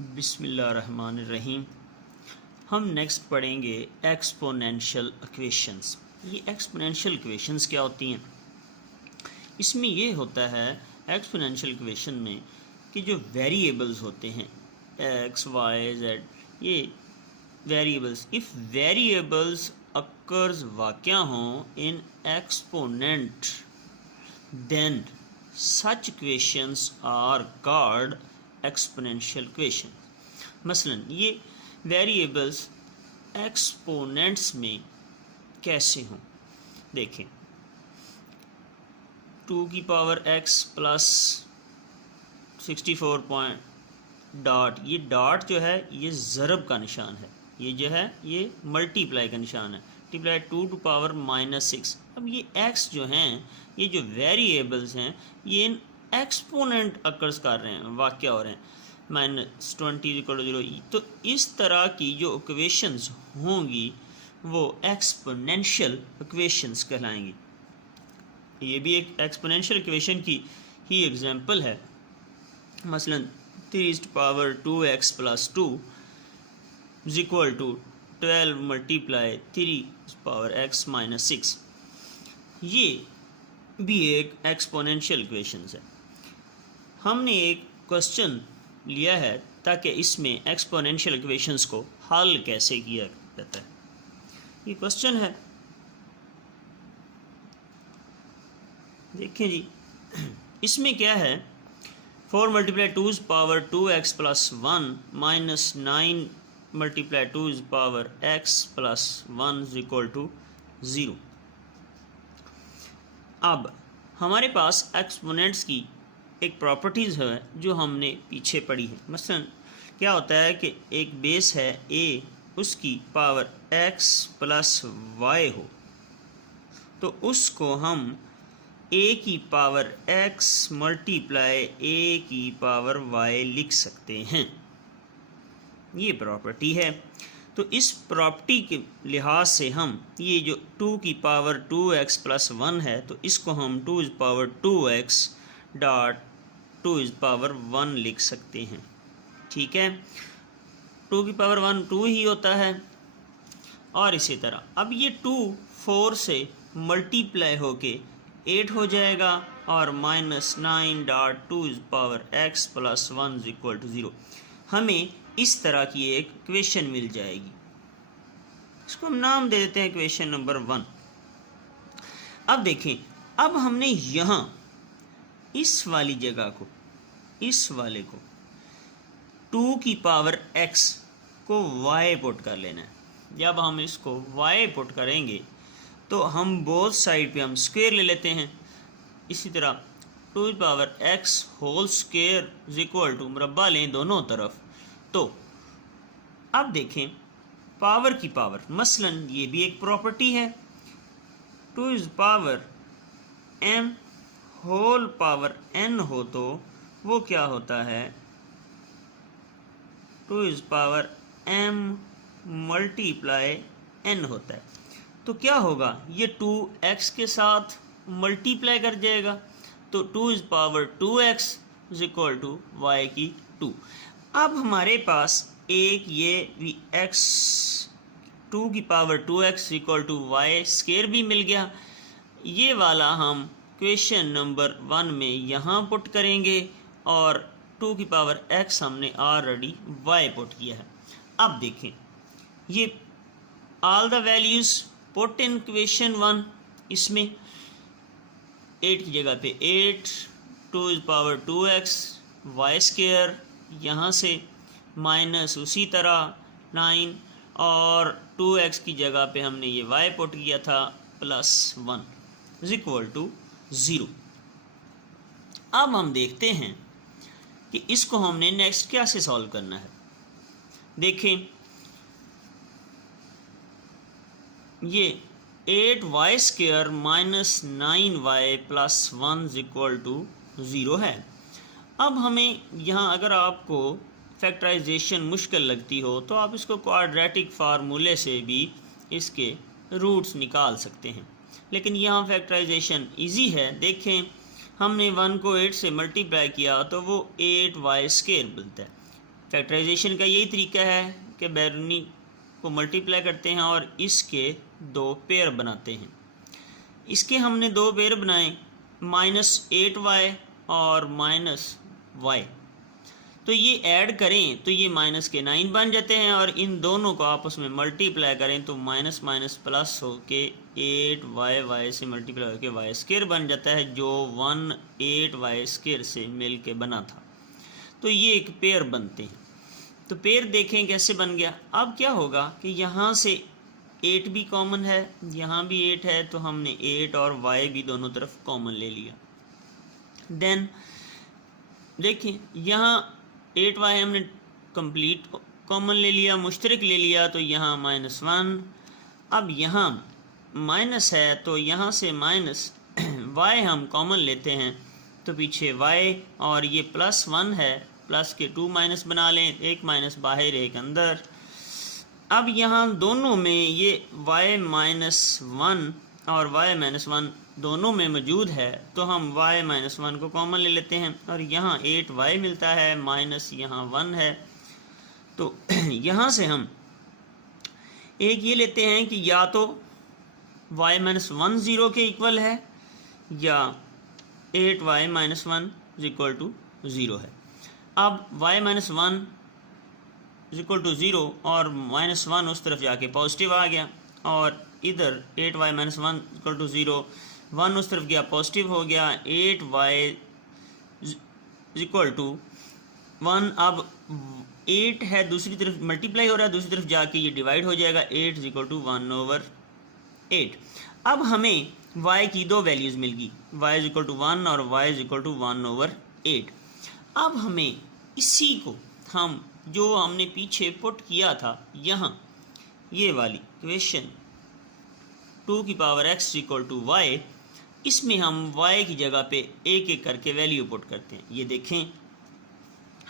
बिस्मिल्लाहिर्रहमानिर्रहीम। हम नेक्स्ट पढ़ेंगे एक्सपोनेंशियल इक्वेशंस। ये एक्सपोनेंशियल इक्वेशंस क्या होती हैं? इसमें ये होता है एक्सपोनेंशियल इक्वेशन में कि जो वेरिएबल्स होते हैं एक्स वाई जेड, ये वेरिएबल्स, इफ़ वेरिएबल्स अकर्स वाक़या हों in exponent then such equations are called exponential equation. मसलन ये वेरिएबल्स एक्सपोनेंट्स में कैसे हों, देखें 2 की power x plus 64 point dot, ये डॉट जो है ये ज़रब का निशान है, ये जो है ये मल्टीप्लाई का निशान है, मल्टीप्लाई 2 टू पावर -6। अब ये x जो हैं, ये जो वेरिएबल्स हैं, ये इन एक्सपोनेंट अकर्स कर रहे हैं, वाक़या हो रहे हैं, -20 = 0। तो इस तरह की जो इक्वेशंस होंगी वो एक्सपोनेंशियल इक्वेशंस कहलाएंगी। ये भी एक एक्सपोनेंशियल इक्वेशन की ही एग्जांपल है। मसलन 3⁻² x + 2 = 12 × 3⁻x - 6। ये भी एक एक्सपोनेंशियल इक्वेशंस है। हमने एक क्वेश्चन लिया है ताकि इसमें एक्सपोनेंशियल इक्वेशंस को हल कैसे किया जाता है। ये क्वेश्चन है, देखें जी, इसमें क्या है, 4 × 2⁻2x + 1 - 9 × 2x + 1 = 0। अब हमारे पास एक्सपोनेंट्स की एक प्रॉपर्टीज़ है जो हमने पीछे पढ़ी है। मसलन क्या होता है कि एक बेस है a, उसकी पावर x + y हो, तो उसको हम a की पावर x मल्टीप्लाई a की पावर y लिख सकते हैं। ये प्रॉपर्टी है। तो इस प्रॉपर्टी के लिहाज से हम ये जो 2 की पावर 2x + 1 है, तो इसको हम 2⁻2x डॉट 2⁻1 लिख सकते हैं। ठीक है, 2 की पावर 1 2 ही होता है। और इसी तरह अब ये 2 4 से मल्टीप्लाई होके 8 हो जाएगा और -9 डॉट 2⁻x + 1 = 0। हमें इस तरह की एक इक्वेशन मिल जाएगी। इसको हम नाम दे देते हैं इक्वेशन नंबर 1। अब देखें, अब हमने यहाँ इस वाली जगह को, इस वाले को 2 की पावर x को y पुट कर लेना है। जब हम इसको y पुट करेंगे तो हम बोथ साइड पे हम स्क्वायर ले लेते हैं। इसी तरह 2x होल² मुरब्बा लें दोनों तरफ। तो अब देखें पावर की पावर, मसलन ये भी एक प्रॉपर्टी है, 2m होल पावर n हो तो वो क्या होता है, 2m मल्टीप्लाई n होता है। तो क्या होगा, ये 2x के साथ मल्टीप्लाई कर जाएगा, तो 2⁻2x = y²। अब हमारे पास एक ये भी x 2 की पावर 2x = y² भी मिल गया। ये वाला हम क्वेश्चन नंबर 1 में यहाँ पुट करेंगे और 2 की पावर x हमने ऑलरेडी y पुट किया है। अब देखें, ये all the values put in question 1, इसमें 8 की जगह पे 8, 2⁻2x y², यहाँ से माइनस उसी तरह 9 और 2x की जगह पे हमने ये y पुट किया था +1 = 0। अब हम देखते हैं कि इसको हमने नेक्स्ट कैसे सॉल्व करना है। देखें, ये 8y² - 9y + 1 = 0 है। अब हमें यहाँ, अगर आपको फैक्टराइजेशन मुश्किल लगती हो तो आप इसको क्वाड्रेटिक फार्मूले से भी इसके रूट्स निकाल सकते हैं, लेकिन यहाँ फैक्टराइजेशन इजी है। देखें, हमने 1 को 8 से मल्टीप्लाई किया तो वो 8y² बनता है। फैक्टराइजेशन का यही तरीका है कि बैरूनी को मल्टीप्लाई करते हैं और इसके दो पेयर बनाते हैं। इसके हमने दो पेयर बनाए, -8y और -y, तो ये ऐड करें तो ये माइनस के 9 बन जाते हैं और इन दोनों को आपस में मल्टीप्लाई करें तो माइनस माइनस प्लस हो के 8y से मल्टीप्लाई होकर वाई स्क्वायर बन जाता है, जो 18y स्क्वायर से मिल के बना था। तो ये एक पेयर बनते हैं। तो पेयर देखें कैसे बन गया। अब क्या होगा कि यहाँ से 8 भी कॉमन है, यहाँ भी 8 है, तो हमने 8 और y भी दोनों तरफ कॉमन ले लिया। देन देखिए यहाँ 8y हमने कंप्लीट कॉमन ले लिया, मुश्तरक ले लिया, तो यहाँ -1। अब यहाँ माइनस है तो यहाँ से माइनस y हम कॉमन लेते हैं तो पीछे y, और ये +1 है, प्लस के 2 माइनस बना लें, एक माइनस बाहर एक अंदर। अब यहाँ दोनों में ये y-1 और y-1 दोनों में मौजूद है, तो हम y-1 को कॉमन ले लेते हैं और यहाँ 8y मिलता है, माइनस यहाँ 1 है। तो यहाँ से हम एक ये लेते हैं कि या तो y-1 0 के इक्वल है या 8y-1 = 0 है। अब y-1 = 0 और -1 उस तरफ जाके पॉजिटिव आ गया, और इधर 8y-1 = 0, 1 उस तरफ गया पॉजिटिव हो गया, 8y = 1। अब 8 है दूसरी तरफ मल्टीप्लाई हो रहा है, दूसरी तरफ जाके ये डिवाइड हो जाएगा, 8 = 1/8। अब हमें y की दो वैल्यूज़ मिल गई, y = 1 और y = 1/8। अब हमें इसी को हम जो हमने पीछे पुट किया था यहाँ, ये वाली इक्वेशन 2x = y, इसमें हम y की जगह पे एक एक करके वैल्यू पुट करते हैं। ये देखें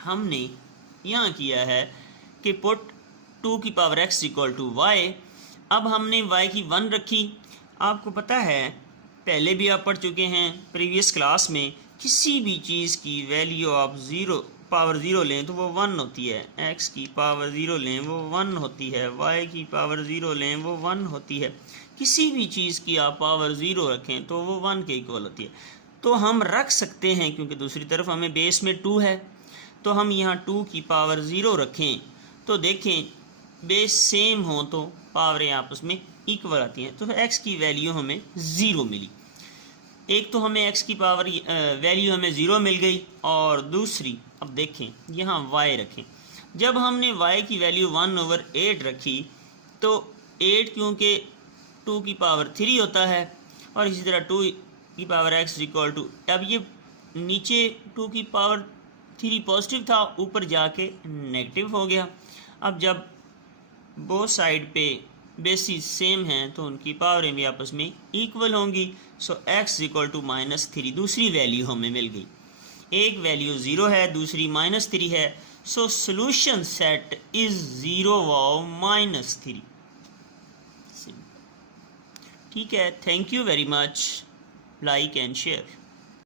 हमने यहाँ किया है कि पुट 2x = y। अब हमने y की 1 रखी। आपको पता है, पहले भी आप पढ़ चुके हैं प्रीवियस क्लास में, किसी भी चीज़ की वैल्यू आप पावर 0 लें तो वो 1 होती है, x की पावर 0 लें वो 1 होती है, y की पावर 0 लें वो 1 होती है। किसी भी चीज़ की आप पावर 0 रखें तो वो 1 के इक्वल होती है। तो हम रख सकते हैं, क्योंकि दूसरी तरफ हमें बेस में 2 है, तो हम यहाँ 2 की पावर 0 रखें तो देखें बेस सेम हो तो पावरें आपस में इक्वल आती हैं। तो x की वैल्यू हमें 0 मिली। एक तो हमें x की पावर वैल्यू हमें 0 मिल गई, और दूसरी अब देखें यहाँ y रखें। जब हमने y की वैल्यू 1/8 रखी तो 8 क्योंकि 2 की पावर 3 होता है, और इसी तरह 2 की पावर x = अब ये नीचे 2 की पावर 3 पॉजिटिव था, ऊपर जाके नेगेटिव हो गया। अब जब बोथ साइड पे बेसिस सेम हैं तो उनकी पावरें भी आपस में इक्वल होंगी। सो x = -3 दूसरी वैल्यू हमें मिल गई। एक वैल्यू 0 है, दूसरी -3 है। सो सोल्यूशन सेट इज 0 और -3। ठीक है, thank you very much, like and share.